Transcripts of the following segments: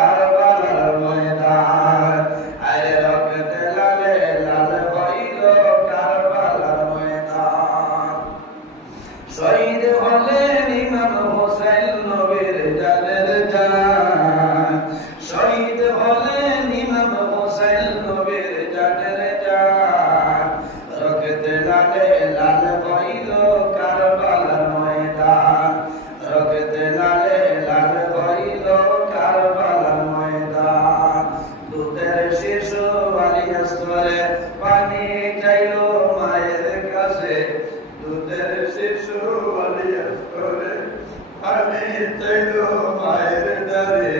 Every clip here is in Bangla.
কারবালার ময়দান আরে রক্তে লালে লাল হইল কারবালার ময়দান শহীদ হলেন ইমাম হোসেন নবীর জানের জান শহীদ হলেন ইমাম হোসেন নবীর জানের জান রক্তে লালে লাল হইল কারবালার ময়দান রক্তে লালে লাল হইল কারবালার ময়দান দুধের শিশু বালিয়া স্তরে পানি চাইল মায়ের কাছে দুধের শিশু বালিয়া স্তরে পানি চাইল মায়ের দ্বারে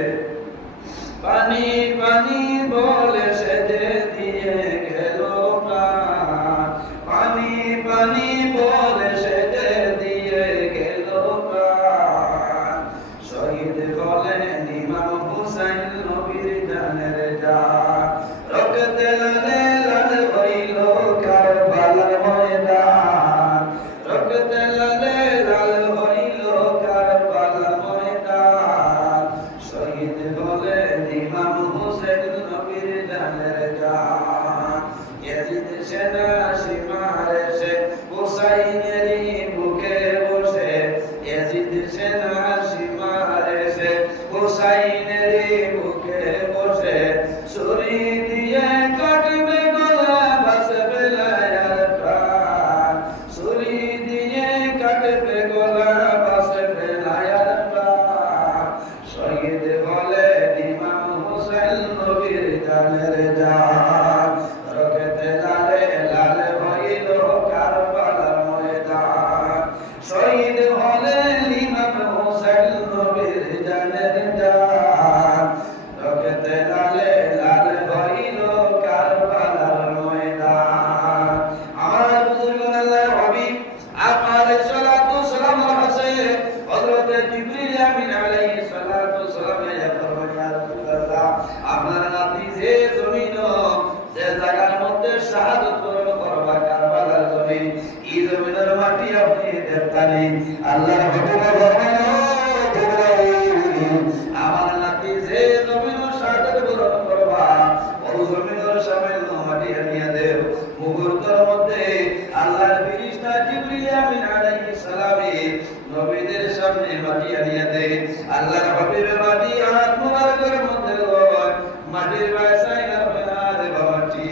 পানি পানি বলে সেজে দিয়ে গেল প্রাণ পানি পানি বলে সেজে দিয়ে গেল প্রাণ শহীদ হলেন ইমাম হোসেন নবীর জানের জান রক্তে লালে লাল হইল কারবালার ময়দান রক্তে লালে লাল হইল কারবালার ময়দান শহীদ হলেন ইমাম হোসেন নবীর জানের জান ইয়াজিদ সেনা সীমার এসে হুসাইনেরই বুকে বসে ইয়াজিদ সেনা সীমার এসে হুসাইনেরই বুকে বসে ছুরি দিয়ে কাটবে গলা বাঁচবে লায়ার প্রাণ ছুরি দিয়ে কাটবে গলা বাঁচবে লায়ার প্রাণ শহীদ হলেন ইমাম হোসেন নবীর জানের জান রক্তে লালে লাল হইল কারবালার ময়দান শহীদ হলেন ইমাম হোসেন নবীর জানের জান রক্তে লালে লাল হইল কারবালার ময়দান আমার বুজুর্গগণ আল্লাহর হাবিব আপনার সালাতু সালাম আছে হযরত জিবরিল আমিন আলাইহিস সালাতু সালাম ইয়া রাসূলুল্লাহ আপনার নাতি যে জমিন যে জায়গার মধ্যে শাহাদাত বরণ করবা কারবালার জমিন এই জমিনের মাটি আপনি দেবতানি আল্লাহর হুকুমে ফরমান আমার নাতি যে জমিন শাহাদাত বরণ করবা ওই জমিনের সামনে মাটি আনিয়া দেব মুহূর্তের মধ্যে আল্লাহর ফেরেশতা জিবরিল আমিন আলাইহিস সালামে নবীদের সামনে মাটি আনিয়া দেয় আল্লাহর হাবিবের মাটি হাত মুবারকের মধ্যে লয় মাটির বাসায় না রে বাবাটি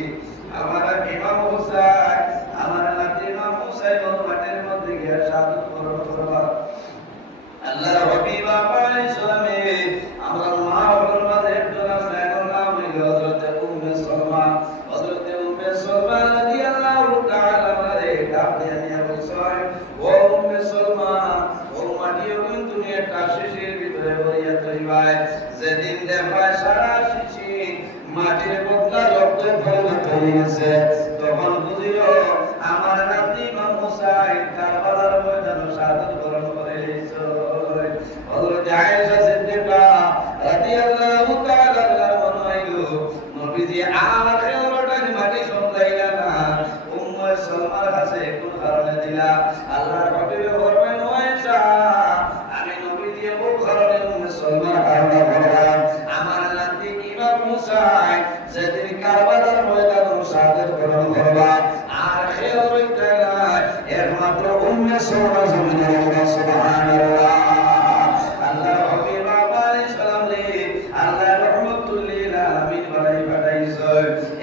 আমার ইমাম হোসেন আমার নাতি ইমাম হোসেন মাটির মধ্যে গিয়ে শাহাদাত বরণ করবা আল্লাহর হাবিব আলাইহিস সালামে আমরা মা বাবার মাঝে একজন আছে নাম হইল হযরত উম্মে সালমা হযরত উম্মে সালমা রাদিয়াল্লাহু তাআলা আনহা ডাক দিয়ে নিয়ে বলছেন ও উম্মে সালমা ও মাটিও কিন্তু একটা শিশির ভিতরে ভরিয়া তৈবায় যেদিন দেখায় সারা শিশি মাটির বদলা রক্ত পরিণত হয়ে গেছে তখন বুঝিও আমার নাতি ইমাম হোসেন কারবালার ময়দানে শাহাদাত বরণ করে এসেছে হযরত আয়েশা সিদ্দিকা রাদিয়াল্লাহু তাআলা আনহা বলেন নবীজি আর খেলবাটার মাটি সন্ধাইলা না উম্মে সালমার কাছে কোন কারণে দিলা আল্লাহর হাবিব ফরমান আয়েশা আমি নবীজি ও কারণে উম্মে সালমার কারণে বললাম আমার নাতি ইমাম হোসেন যেদিন কারবালার ময়দানে শাহাদাত বরণ করবা আর খেল হইতে না একমাত্র উম্মে সালমা জমিনে সুবহানাল্লাহ আল্লাহর হাবিব আলাইহিস সালাম রে আল্লাহ রহমাতুল লিল আলামিন বানাই পাঠাইছে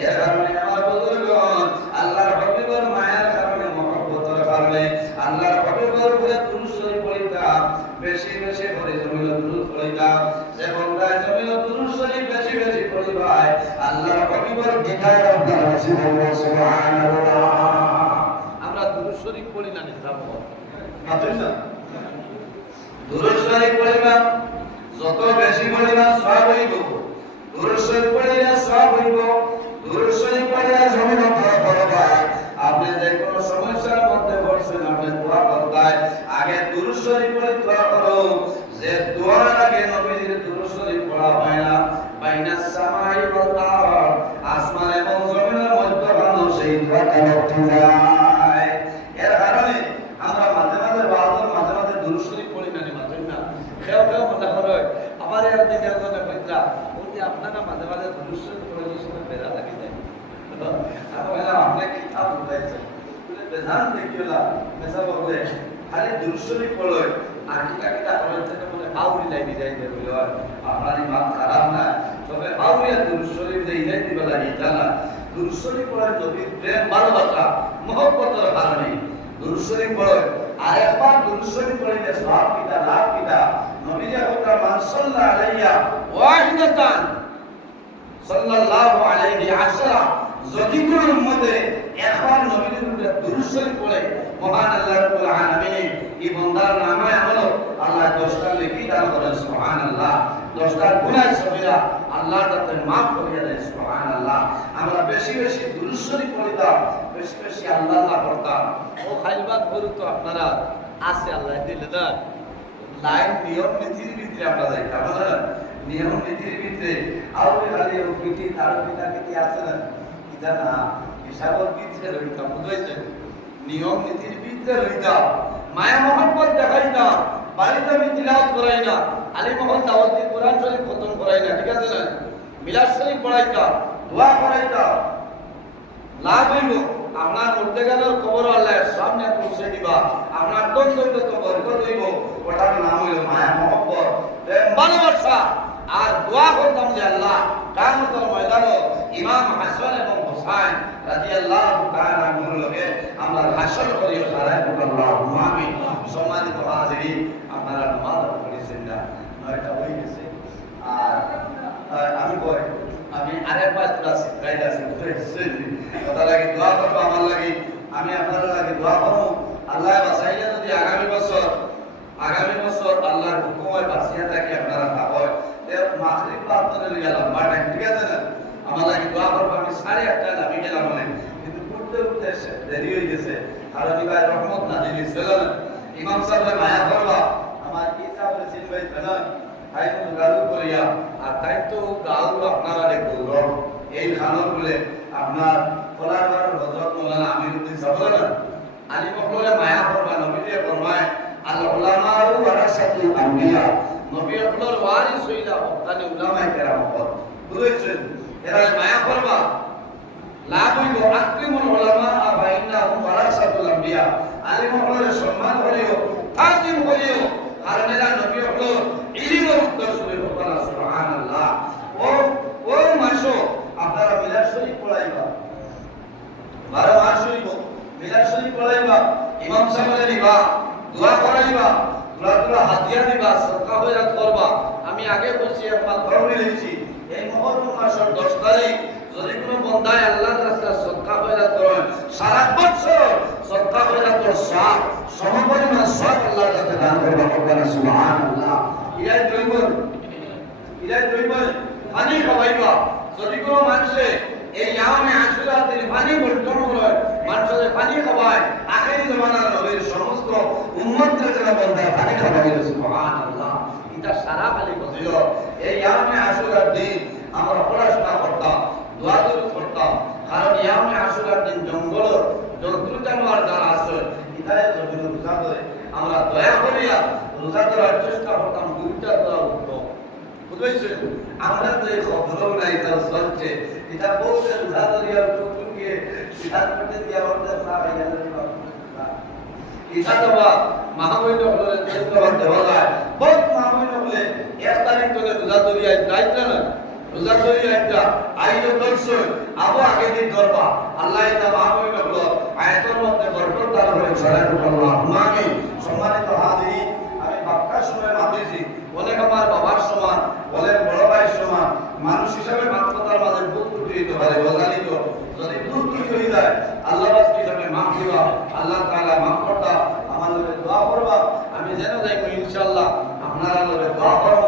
এর কারণে আমার বুজুর্গগণ আল্লাহর হাবিবের মায়ার কারণে মহব্বতের কারণে আল্লাহর হাবিবের উপরে দুরূদ শরীফ পড়িতাম বেশি বেশি করে জমিল দুরূদ পড়িতাম যে বান্দা জমিল দুরূদ শরীফ বেশি বেশি পড়িবায় আল্লাহর হাবিবের দিদার আপনার নসিব হবে সুবহানাল্লাহ আমরা দুরূদ শরীফ পড়ি না যাব মাত্র দুরূদ শরীফ পড়িবা যত বেশি পড়িবা সওয়াব হইব দুরূদ শরীফ পড়িলে সওয়াব হইব দুরূদ শরীফ পড়িলে জমিন পড়বা আপনি যে কোনো সমস্যার মধ্যে পড়ছেন আপনি দোয়া করবেন আগে দুরূদ শরীফ পড়ে দোয়া করো যে দোয়ার আগে নবীজির দুরূদ শরীফ পড়া হয় না বাইনাস সামাই ওয়াল আরদ আসমান এবং জমিনের মধ্যখানে সেই দোয়াটা উঠে যায় এর কারণে আমরা মাঝে মাঝে দুরূদ শরীফ পড়ি না মাত্র না খেও খেও মনে করে আমার এর দিকে একজন কইতা ওই আপনারা মাঝে মাঝে দুরুশ্বরী পড়ার সময় বেড়া লাগে যায় আমি বললাম আপনি কিতাব বুঝাইছেন বেজান দেখিওলা মেসা বলে খালি দুরুশ্বরী পড়ো আর কিতা কিতা করেন সেটা বলে আউরি লাইনি যাইতে বলে আপনার ইমান খারাপ না তবে আউরিয়া দুরুশ্বরী যে ইলাই দিবে লাগে জানা দুরুশ্বরী পড়ার নবীর প্রেম ভালোবাসা মহব্বতের কারণে দুরুশ্বরী পড়ো আর একবার দুরুশ্বরী পড়িলে সওয়াব কিতা লাভ কিতা নবী যে কথা মান সাল্লাল্লাহু আলাইহি ওয়াহিদাতান সাল্লাল্লাহু আলাইহি আশরা যদি কোন উম্মতে একবার নবীর উপরে দুরূদ শরীফ পড়ে মহান আল্লাহ রাব্বুল আলামিন এই বান্দার নামে আমল আল্লাহ 10টা নেকি দান করেন সুবহানাল্লাহ 10টা গুনাহ সবিরা আল্লাহ তাতে maaf করে দেয় সুবহানাল্লাহ আমরা বেশি বেশি দুরূদ শরীফ পড়িতাম বেশি বেশি আল্লাহ আল্লাহ করতাম ও খাইবাত করু তো আপনারা আছে আল্লাহ দিলে না লাইন নিয়ম নীতির ভিতরে আমরা যাইতাম না নিয়ম নীতির ভিতরে আউরে খালি ও পিটি তার পিতা কি আছে না এটা না হিসাবর ভিতরে রইতাম বুঝাইছে নিয়ম নীতির ভিতরে রইতাম মায়া মোহাম্মদ দেখাইতাম বাড়িতে আমি তিলাওয়াত করাই না আলী মোহাম্মদ দাওয়াতি কোরআন শরীফ খতম করাই না ঠিক আছে না মিলাদ শরীফ পড়াইতাম দোয়া করাইতাম লাভ হইব আপনার মুর্দেগানের কবর আল্লাহর সামনে পৌঁছে দিবা আপনার দন্দইত তো বরকত হইব ওটার নাম হইল মায়া মোহাম্মদ প্রেম ভালোবাসা আর দোয়া করতাম যে আল্লাহ কিয়ামতের ময়দানে ইমাম হাসান এবং হুসাইন রাদিয়াল্লাহু তাআলা আনহুর লগে আমরা হাসর করিও সারাই আল্লাহুম্মা আমিন সম্মানিত হাজিরিন আপনারা নামাজ পড়েছেন না নয়টা হয়ে গেছে আর আমি কই আমি আরেকবার ক্লাসে গাইডাছি কথা লাগে দোয়া করব আমার লাগি আমি আপনাদের লাগি দোয়া করব আল্লাহ বাঁচাইলে যদি আগামী বছর আল্লাহর হুকুমে বাঁচিয়ে থাকি আপনারা থাকয় মাগরিব প্রার্থনা গেলাম বাটা ঠিক আছে না আমার লাগি দোয়া করব আমি 8:30 নামি গেলাম মানে কিন্তু পড়তে পড়তে দেরি হয়ে গেছে আর আমি ভাই রহমত না দিলি ছিল না ইমাম সাহেব মায়া করবা আমার কি সাহেব চিনবে না তাই তো গালু করিয়া আর তাই তো গালু আপনারা দেখুন এই খানর বলে আপনার ফলারবার হযরত মাওলানা আমিরউদ্দিন সাহেব আলী মখলুরে মায়া করবা নবীয়ে ফরমায় আল উলামাউ ওয়ারাসাতুল আম্বিয়া নবী আপনার ওয়ারিস হইলা তানি উলামায়ে কেরাম বুঝছেন এরা মায়া করবা লাভ হইব আকরিমুল উলামা ফাইন্নাহুম ওয়ারাসাতুল আম্বিয়া আলী মখলুরে সম্মান করিও তাজিম করিও কারণ এরা নবী আপনার ইলমের উত্তর শুনে বলা সুবহানাল্লাহ ও মাসো আপনারা মিলাদ শরীফ পড়াইবা 12 মাস হইব মিলাদ শরীফ পড়াইবা ইমাম সাহেবের দিবা দোয়া করাইবা দোয়া হাদিয়া দিবা সদকা খয়রাত করবা আমি আগে বলছি একবার ধরে নিয়েছি এই মুহররম মাসের 10 তারিখ যদি কোনো বান্দায় আল্লাহর রাস্তায় সদকা খয়রাত করেন সারা বছর সদকা খয়রাতের সমপরিমাণ সওয়াব আল্লাহর কাছে দান করবা বলেন সুবহানাল্লাহ ইলাই দইবল পানি খাওয়াইবা যদি কোনো মানুষে এই ইয়ামে আশুরাতে পানি বন্টন করে মানুষের পানি খাওয়ায় আখেরি জামানার নবীর সমস্ত উম্মতদের জন্য বন্দায় পানি খাওয়াইবে সুবহানাল্লাহ এটা সারা খালি বুঝিল এই ইয়ামে আশুরার দিন আমরা পড়াশোনা করতাম দোয়া করতাম কারণ ইয়ামে আশুরার দিন জঙ্গল জন্তু জানোয়ার যারা আছে ইতারে জমিন রোজা ধরে আমরা দয়া করিয়া রোজা ধরার চেষ্টা করতাম দুইটা দোয়া উঠতো বুঝেছেন আমরা তো এই খবরও নাই তার চলছে এটা বলছে রোজা ধরিয়ার চতুর্কে সিদ্ধান্ত করতে দিয়া বলতে সাহায্য এটা দেওয়া মহাবৈন হলেন চেষ্টা দেওয়া যায় বহুত মহাবৈন হলে 1 তারিখ ধরে রোজা ধরিয়ায় যাইতে না রোজা ধরিয়াইটা আইলো দর্শন আবু আগে দিন ধরবা আল্লাহ এটা মহাবৈন হলো আয়াতের মধ্যে বরকত দান করে সালাত আল্লাহুম্মা আমিন সম্মানিত হাজিরিন আমি বাক্কার সময় মাপেছি অনেক আমার বাবার সমান অনেক বড় ভাইয়ের সমান মানুষ হিসাবে মাত্রতার মাঝে ভুল ত্রুটি হইতে পারে অজানিত যদি ভুল ত্রুটি হয়ে যায় আল্লাহ রাস্তা হিসাবে মাফ দিবা আল্লাহ তাআলা মাফ করতা আমার লগে দোয়া করবা আমি যেন যাইব ইনশাআল্লাহ আপনারা লগে দোয়া করব